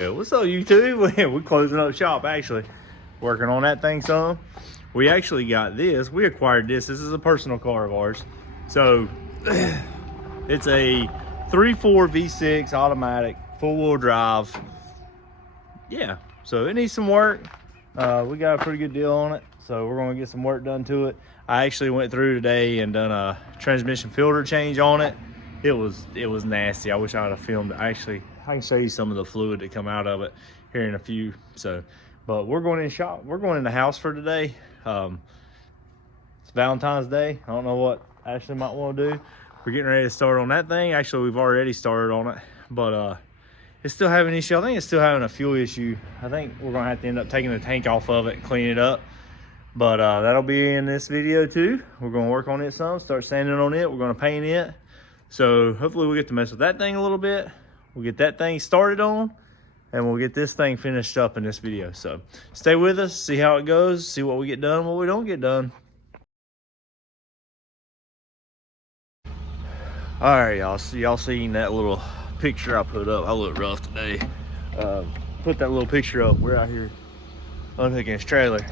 Yeah, what's up, YouTube? We're closing up shop, actually. Working on that thing some. We actually got this. We acquired this. This is a personal car of ours. So, it's a 3.4 V6 automatic, four-wheel drive. Yeah, so it needs some work. We got a pretty good deal on it, so we're going to get some work done to it. I actually went through today and done a transmission filter change on it. It was nasty. I wish I would have filmed it. Actually, I can show you some of the fluid that come out of it here in a few. So, but we're going in shop. We're going in the house for today. It's Valentine's Day. I don't know what Ashley might want to do. We're getting ready to start on that thing. Actually, we've already started on it, but it's still having an issue. I think it's still having a fuel issue. I think we're gonna have to end up taking the tank off of it and clean it up. But that'll be in this video too. We're gonna work on it some, start sanding on it. We're gonna paint it. So hopefully we'll get to mess with that thing a little bit. We'll get that thing started on, and we'll get this thing finished up in this video. So stay with us, see how it goes, see what we get done, what we don't get done. All right, y'all. So y'all seen that little picture I put up? I look rough today. Put that little picture up. We're out here unhooking this trailer.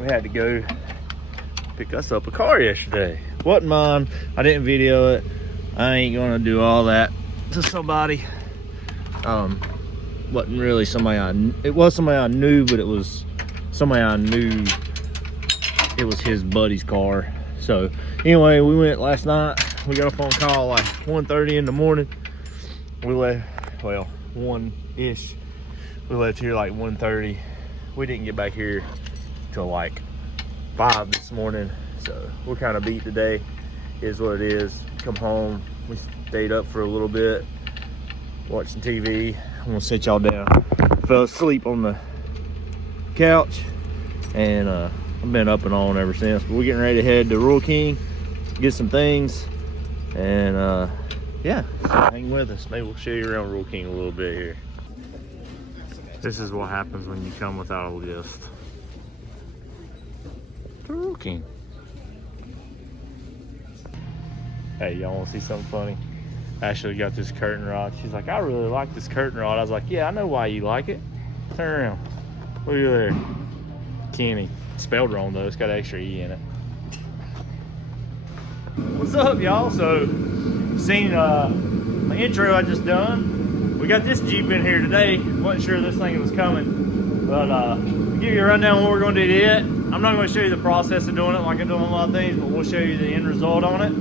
We had to go pick us up a car yesterday. Wasn't mine. I didn't video it. I ain't gonna do all that to somebody. Wasn't really somebody it was somebody I knew, but it was somebody I knew. It was his buddy's car. So anyway, we went last night. We got a phone call like 1:30 in the morning. We left, well, 1-ish. We left here like 1:30. We didn't get back here till like 5 this morning. So we're kind of beat today, is what it is. Come home, we stayed up for a little bit, watched some TV. I'm gonna sit y'all down. Fell asleep on the couch, and I've been up and on ever since. But we're getting ready to head to Rural King, get some things, and yeah, hang with us. Maybe we'll show you around Rural King a little bit here. This is what happens when you come without a lift. Rural King. Hey, y'all want to see something funny? Ashley got this curtain rod. She's like, I really like this curtain rod. I was like, yeah, I know why you like it. Turn around. Look at there. Kenny. Spelled wrong though. It's got an extra E in it. What's up, y'all? So, seen my intro I just done. We got this Jeep in here today. Wasn't sure this thing was coming, but to give you a rundown of what we're going to do to it. I'm not going to show you the process of doing it like I do on a lot of things, but we'll show you the end result on it.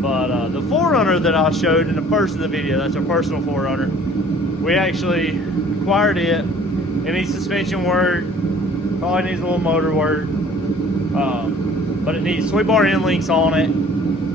But the 4Runner that I showed in the first of the video, that's our personal 4Runner. We actually acquired it. It needs suspension work, probably needs a little motor work, but it needs sway bar end links on it,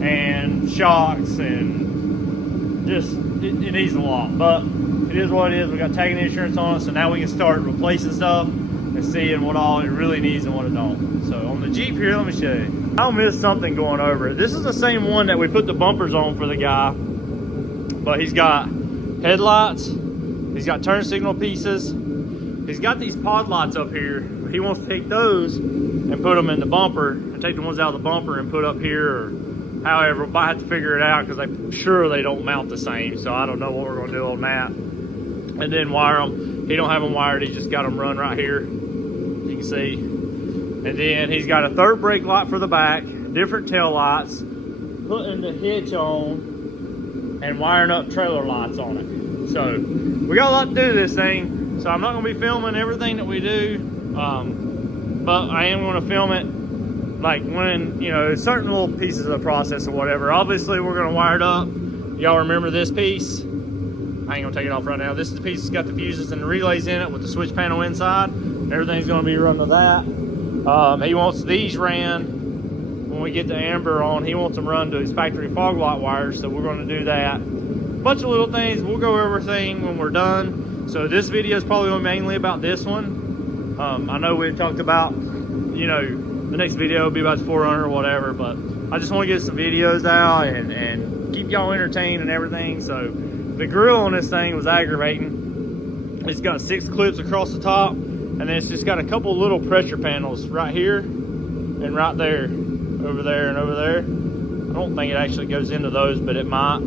and shocks, and just it needs a lot. But it is what it is. We got tagging insurance on it, so now we can start replacing stuff and seeing what all it really needs and what it don't. So on the Jeep here, let me show you. I'll miss something going over it. This is the same one that we put the bumpers on for the guy, but he's got headlights, he's got turn signal pieces, he's got these pod lights up here. He wants to take those and put them in the bumper, and take the ones out of the bumper and put up here, or however. But I have to figure it out because I'm sure they don't mount the same, so I don't know what we're going to do on that. And then wire them. He don't have them wired, he just got them run right here, you can see. And then he's got a third brake light for the back, different tail lights, putting the hitch on, and wiring up trailer lights on it. So we got a lot to do to this thing. So I'm not going to be filming everything that we do, but I am going to film it like when, you know, certain little pieces of the process or whatever. Obviously we're going to wire it up. Y'all remember this piece? I ain't going to take it off right now. This is the piece that's got the fuses and the relays in it with the switch panel inside. Everything's going to be run to that. He wants these ran when we get the amber on. He wants them run to his factory fog light wires, so we're going to do that. Bunch of little things. We'll go over everything when we're done. So this video is probably mainly about this one. I know we talked about, you know, the next video will be about the 4Runner or whatever, but I just want to get some videos out and keep y'all entertained and everything. So the grill on this thing was aggravating. It's got 6 clips across the top, and then it's just got a couple little pressure panels right here and right there, over there and over there. I don't think it actually goes into those, but it might.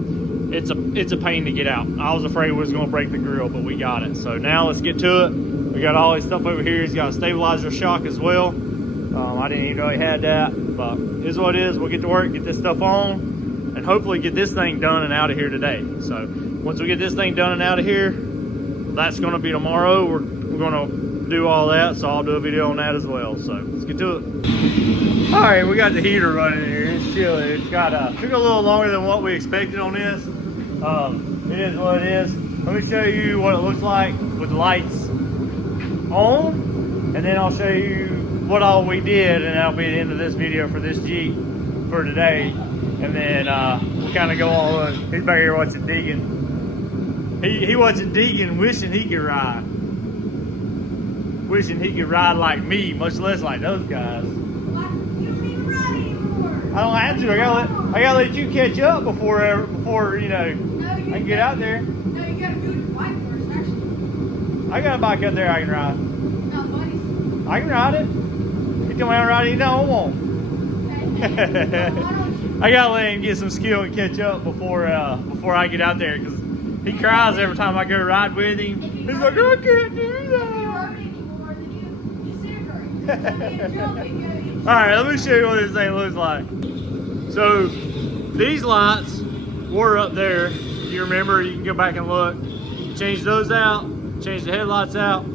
it's a pain to get out. I was afraid we was gonna break the grill, but we got it. So now let's get to it. We got all this stuff over here. He's got a stabilizer shock as well. I didn't even know he had that, but it is what it is. We'll get to work, get this stuff on, and hopefully get this thing done and out of here today. So once we get this thing done and out of here, that's gonna be tomorrow. We're gonna do all that, so I'll do a video on that as well. So let's get to it. All right, we got the heater running here. It's chilly. It's took a little longer than what we expected on this. It is what it is. Let me show you what it looks like with the lights on, and then I'll show you what all we did, and that'll be the end of this video for this Jeep for today. And then we'll kind of go on. He's back here watching Deegan. He watching Deegan, wishing he could ride. Wishing he could ride like me, much less like those guys. You don't need to ride anymore. I don't have to. I gotta let you catch up before you know I can get out there. No, you gotta do it with bike first, actually. I got a bike up there I can ride. No, buddies. I can ride it. You tell me how to ride it, you know I won't. Okay. Why don't you? I gotta let him get some skill and catch up before I get out there, because he cries every time I go ride with him. He's like, I can't do If you that. rode anymore, then you sit her. All right, let me show you what this thing looks like. So these lights were up there. You remember, you can go back and look. Change those out, change the headlights out.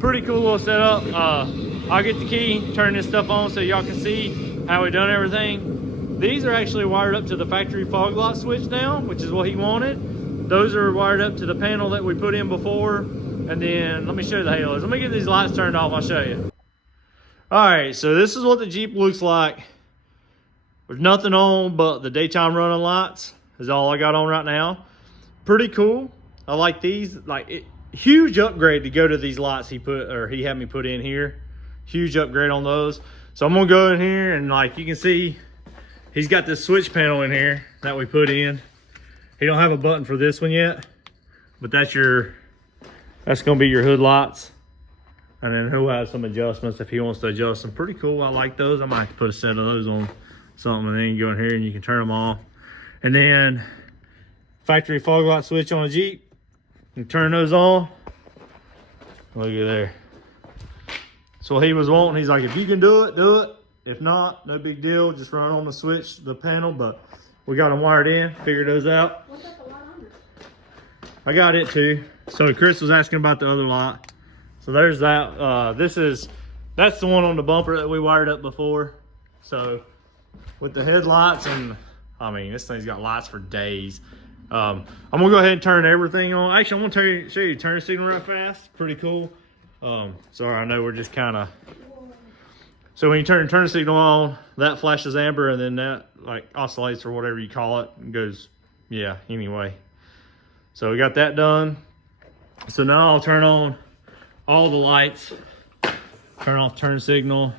Pretty cool little setup. I'll get the key, turn this stuff on so y'all can see how we done everything. These are actually wired up to the factory fog light switch now, which is what he wanted. Those are wired up to the panel that we put in before. And then let me show you the halos. Let me get these lights turned off, I'll show you. All right, so this is what the Jeep looks like. There's nothing on but the daytime running lights is all I got on right now. Pretty cool. I like these. Huge upgrade to go to these lights he had me put in here. Huge upgrade on those. So I'm gonna go in here and like you can see, he's got this switch panel in here that we put in. He don't have a button for this one yet, but that's gonna be your hood lights. And then he'll have some adjustments if he wants to adjust them. Pretty cool. I like those. I might have to put a set of those on something, and then you go in here and you can turn them off. And then factory fog light switch on a Jeep. You turn those on. Look at there. So what he was wanting, he's like, if you can do it, do it. If not, no big deal. Just run on the switch, the panel. But we got them wired in, figured those out. What's up the light under? I got it too. So Chris was asking about the other light. So there's that. That's the one on the bumper that we wired up before. So with the headlights, and I mean, this thing's got lights for days. I'm gonna go ahead and turn everything on. Actually, I'm gonna show you turn signal right fast. Pretty cool. Sorry, I know we're just kind of. So when you turn the signal on, that flashes amber, and then that like oscillates or whatever you call it, and goes, yeah. Anyway, so we got that done. So now I'll turn on all the lights. Turn off turn signal.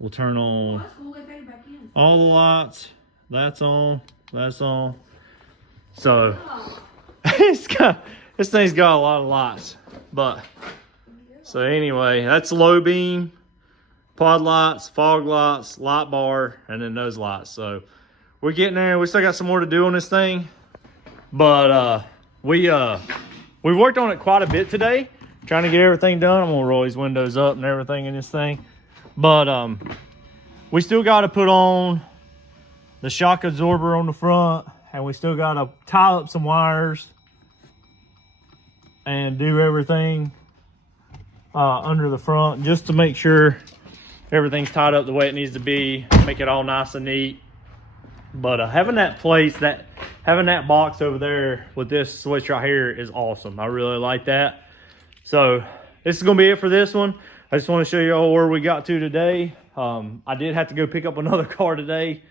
We'll turn on That's cool. They faded back in. all the lights. That's on. That's on. So Oh. this thing's got a lot of lights. But so anyway, that's low beam, pod lights, fog lights, light bar, and then those lights. So we're getting there. We still got some more to do on this thing. But we worked on it quite a bit today, trying to get everything done. I'm gonna roll these windows up and everything in this thing. But we still got to put on the shock absorber on the front, and we still got to tie up some wires and do everything under the front just to make sure everything's tied up the way it needs to be, make it all nice and neat. But having that having that box over there with this switch right here is awesome. I really like that. So this is gonna be it for this one. I just want to show you all where we got to today. I did have to go pick up another car today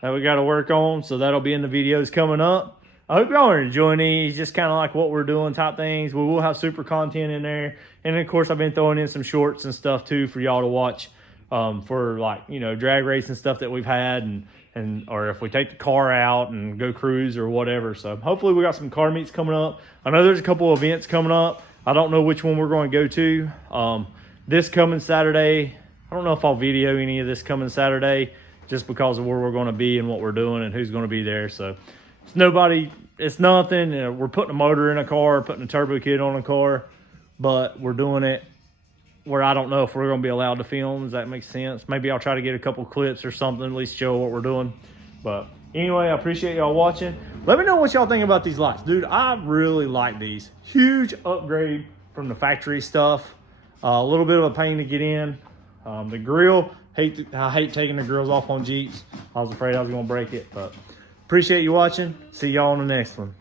that we got to work on, so that'll be in the videos coming up. I hope y'all are enjoying these, just kind of like what we're doing type things. We will have super content in there, and of course I've been throwing in some shorts and stuff too for y'all to watch for, like, you know, drag racing stuff that we've had, or if we take the car out and go cruise or whatever. So hopefully we got some car meets coming up. I know there's a couple of events coming up. I don't know which one we're going to go to. This coming Saturday, I don't know if I'll video any of this coming Saturday, just because of where we're going to be and what we're doing and who's going to be there. So it's nobody it's nothing. We're putting a motor in a car, putting a turbo kit on a car, but we're doing it where I don't know if we're going to be allowed to film. Does that make sense? Maybe I'll try to get a couple clips or something, at least show what we're doing. But anyway, I appreciate y'all watching. Let me know what y'all think about these lights. Dude, I really like these. Huge upgrade from the factory stuff. A little bit of a pain to get in. The grill, I hate taking the grills off on Jeeps. I was afraid I was going to break it, but appreciate you watching. See y'all on the next one.